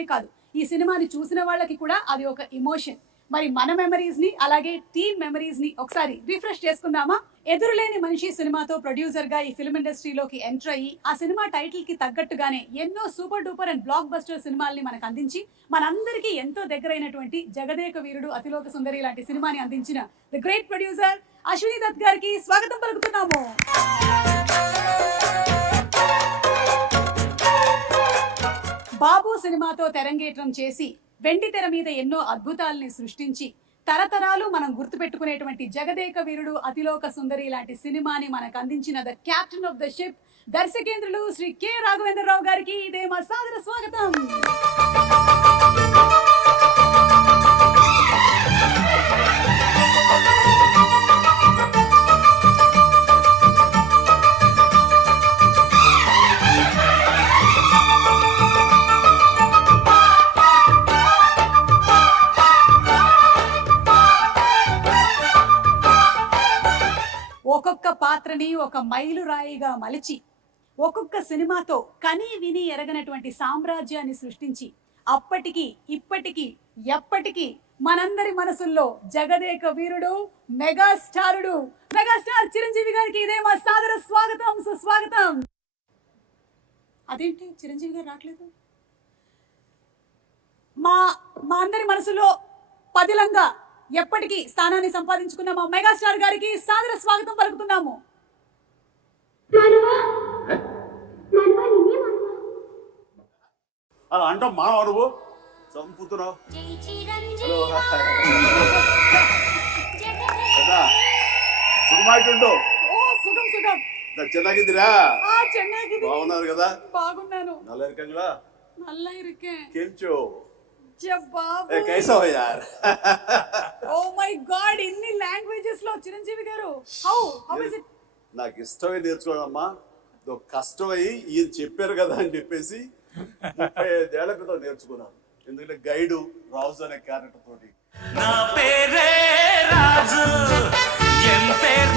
మాత్రమే కాదు, ఈ సినిమాని చూసిన వాళ్ళకి కూడా అది ఒక ఎమోషన్. మరి మన మెమరీస్ ని అలాగే టీమ్ మెమరీస్ ని ఒకసారి రిఫ్రెష్ చేసుకుందామా? ఎదురులేని మనిషి సినిమాతో ప్రొడ్యూసర్ గా ఈ ఫిల్మ్ ఇండస్ట్రీలోకి ఎంటర్ అయ్యి ఆ సినిమా టైటిల్ కి తగ్గట్టుగానే ఎన్నో super duper and blockbuster సినిమాల్ని మనకు అందించి మనందరికీ ఎంతో దగ్గరైనటువంటి జగదేక వీరుడు అతిలోక సుందరి లాంటి సినిమాని అందించిన the great producer Ashwini Dutt గారికి స్వాగతం పలుకుతున్నాము. బాబు సినిమాతో తెరంగేట్రం చేసి వెండి తెర మీద ఎన్నో అద్భుతాలని సృష్టించి తరతరాలు మనం గుర్తుపెట్టుకునేటువంటి జగదేక వీరుడు అతిలోక సుందరి లాంటి సినిమాని మనకు అందించిన the captain of the ship దర్శకేంద్రులు శ్రీ కె రాఘవేంద్రరావు గారికి ఇదే మా సాదర స్వాగతం. ఒక్కొక్క పాత్రని ఒక మైలురాయిగా మలిచి ఒక్కొక్క సినిమాతో కని విని ఎరగనటువంటి సామ్రాజ్యాన్ని సృష్టించి అప్పటికి ఇప్పటికి ఎప్పటికీ మనందరి మనసుల్లో జగదేక వీరుడు మెగాస్టార్ చిరంజీవి గారికి ఇదే మా సాదర స్వాగతం, సుస్వాగతం. అదేంటి చిరంజీవి గారు రావట్లేదు? మా అందరి మనసులో పదిలంగా ఎప్పటికీ స్థానాన్ని సంపాదించుకున్న మా మెగాస్టార్ గారికి సాదర స్వాగతం పలుకుతున్నాము. అలా అంటాం మా నువ్వు చంపుతున్నావు. సుఖమాయిట్టుండు. సుఖం సుఖం. చెన్నాకిదిరా? చెన్నైకి బాగున్నారు కదా? బాగున్నాను. నల్ల ఇరుకంగా నల్ల ఇరుకే కేంచో బాబు. कैसा हो यार? ఓ మై గాడ్, ఇన్ని లాంగ్వేజెస్ లో చిరంజీవి గారు హౌ ఇస్ ఇట్? నాకు ఇష్టమై నేర్చుకోవడమ్మా, కష్టమై ఈయన చెప్పారు కదా అని చెప్పేసి 35 ఏళ్ల క్రితం నేర్చుకున్నాను. ఎందుకంటే గైడు రాజు అనే క్యారెక్టర్ తోటి. నా పేరే రాజు, ఎం పేరు